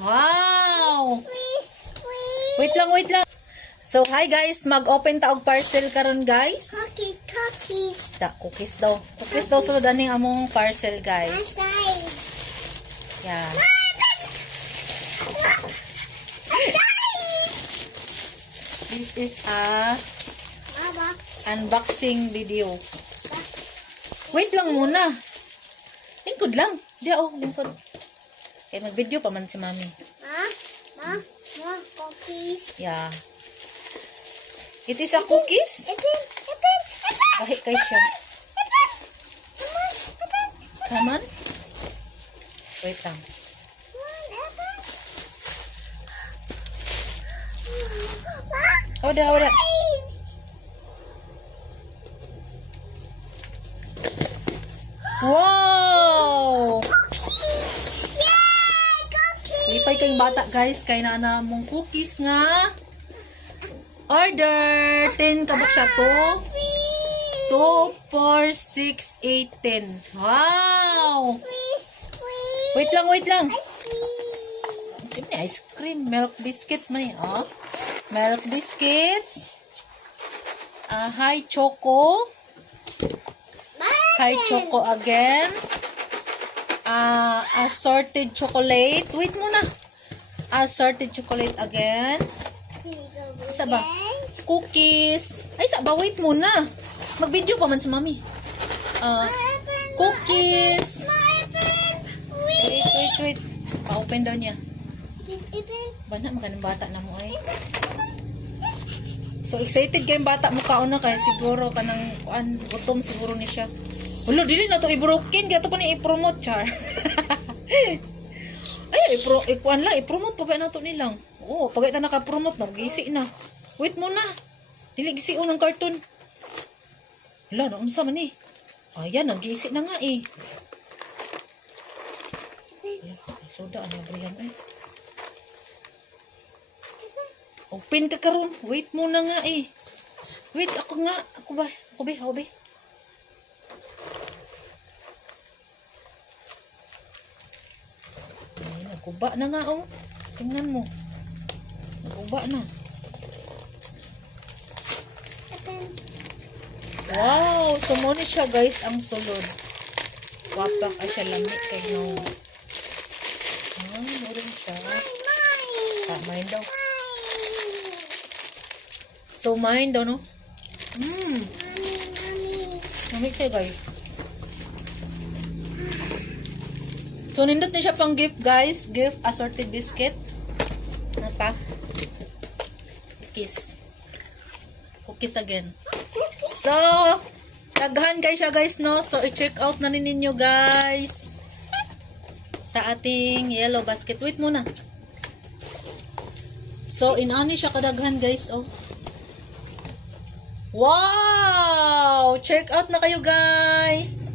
Wow! Wait lang. So, hi guys. Mag-open ta og parcel karon guys. Cookies. Cookies daw. Cookies daw sulod aning among parcel guys. Aside. Yeah. This is a Mama. unboxing video. Wait lang muna. Lingkod lang. Lingkod. Okay, mag-video pa man si mami. Ma, cookies. Yeah. It is a cookies. Ipin. Bahi kay siya. Come on. Wait lang. Wala. Wow! Lipay kayong bata guys. Kay na mong cookies nga. Order 10 kabuk siya to. 2, 4, 6, 8, 10. Wow! Wait lang. Siyempre, ice cream. Milk biscuits man oh. Milk biscuits. Hi choco. Hi choco again. Assorted chocolate. Wait muna. Assorted chocolate again. Isa ba? Cookies. Ay, isa ba? Wait muna. Mag-video pa man sa mami. Cookies. Wait. Pa-open daw niya. Bana, magandang bata na mo ay. So, excited kayong bata mo kauna kaya siguro kanang gutom siguro ni siya. Wala, dili na to i-broken. Kaya to pa ni i-promote, char. Ay, i-promote pa ba na to nilang. Oo, pag ito naka-promote na, gisi na. Wait muna. Dili gisi ng cartoon. Wala, naunsa man eh. Ayan, nag-gisi na nga eh. Soda, ano brihan eh. Open ka karon. Wait muna nga eh. Wait, ako ba? Ay, nagkuba na nga oh. Tingnan mo. Nagkuba na. Wow! So, muna siya guys ang sulod. Wapak ay siya lamig kayo. Meron siya. Mine daw. So, mine daw, no? Lamig siya guys. So, nindot na siya pang gift guys. Gift assorted biscuit. Napa? Cookies again. So, taghan kayo siya guys, no? So, i-check out na ninyo guys sa ating yellow basket. Wait muna. So, inani siya kadaghan guys, oh. Wow! Check out na kayo guys!